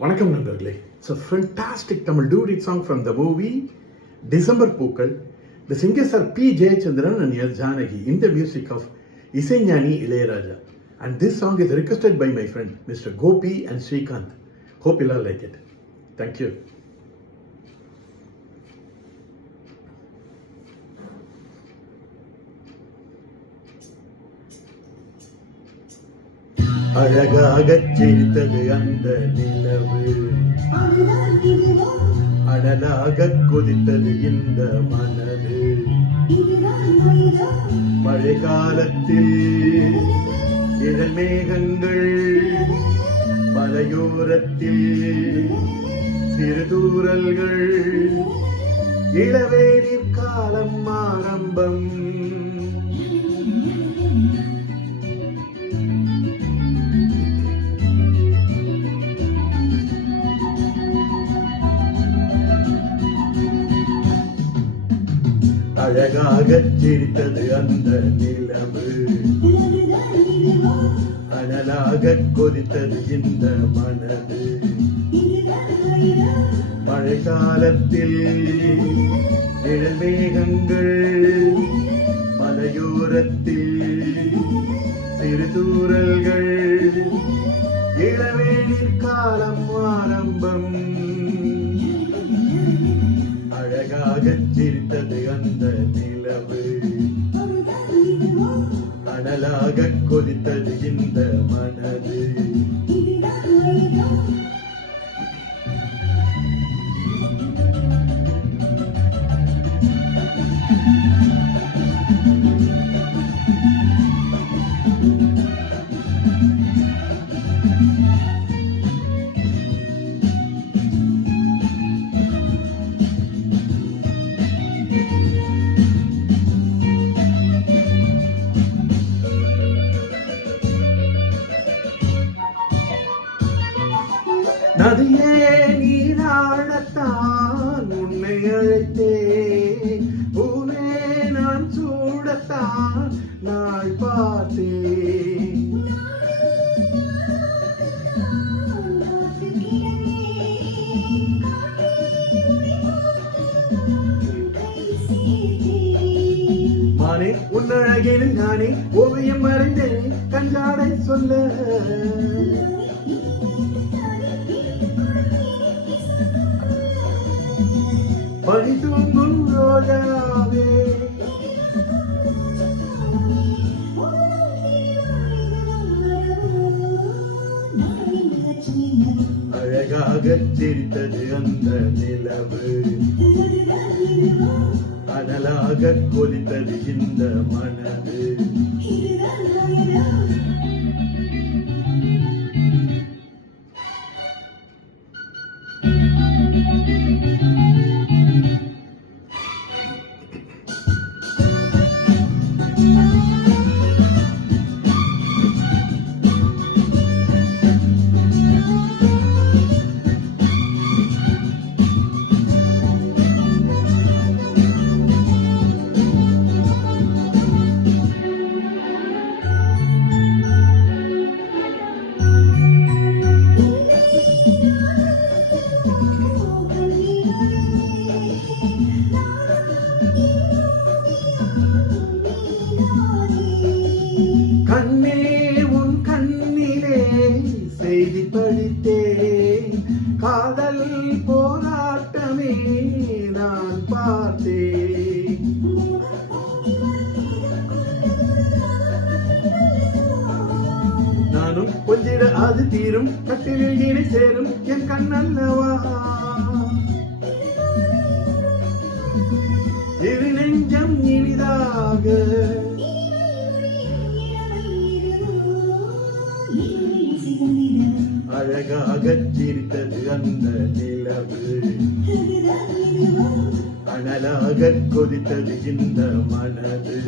வணக்கம் நண்பர்களே. It's a fantastic Tamil duet song from the movie December Pookal. The singers are P. Jayachandran and S. Janaki in the music of Isaignani Ilayaraja. And this song is requested by my friend Mr. Gopi and Srikanth. Hope you all like it. Thank you. அழகாகச் சிரித்தது அந்த நிலவு, அடலாகக் கொதித்தது இந்த மனது. மழை காலத்தில் இளமேகங்கள், மலையோரத்தில் சிறுதூரல்கள், இளவேனிற் காலம் ஆரம்பம். அழகாகச் சிரித்தது அந்த நிலவு, அனலாகக் கொதித்தது இந்த மனது. மழை காலத்தில் இளமேகங்கள், மலையோரத்தில் சிறுதூரல்கள், இளவேனிற் காலம் ஆரம்பம். அழகாகச் சிரித்தது அந்த நிலவு, அனலாகக் கொதித்தது இந்த மனது. நதியே நீராடத்தான் உன்னை அழைத்தேன், பூவே நான் சூடத்தான் நாள் பார்த்தேன். மானே உன் அழகேனும் நானே ஓவியம் வரைந்தேன் கஞ்சாடை சொல்ல. பனி தூங்கும் ரோஜாவே, அழகாகச் சிரித்தது அந்த நிலவு, அனலாகக் கொதித்தது இந்த மனது. கண்ணே உன் கண்ணிலே செய்தி படித்தேன், காதல் போராட்டமே நான் பார்த்தேன். நானும் கொஞ்சிட அது தீரும், கட்டிலில் இணை சேரும் என் கண்ணல்லவா. இரு நெஞ்சம் இனிதாக அழகாகச் சிரித்தது அந்த நிலவு, அனலாகக் கொதித்தது இந்த மனது.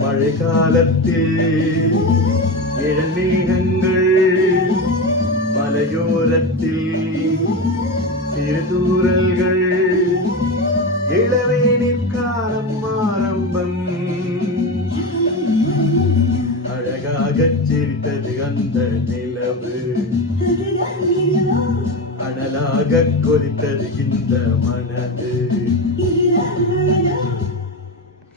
மழை காலத்தில் இளமேகங்கள், மலையோரத்தில் சிறுதூரல்கள், இளவேனிற் காலம் ஆரம்பம். அழகாகச் சிரித்தது அந்த நிலவு, கனவு அனலாக கொதித்தது இந்த மனது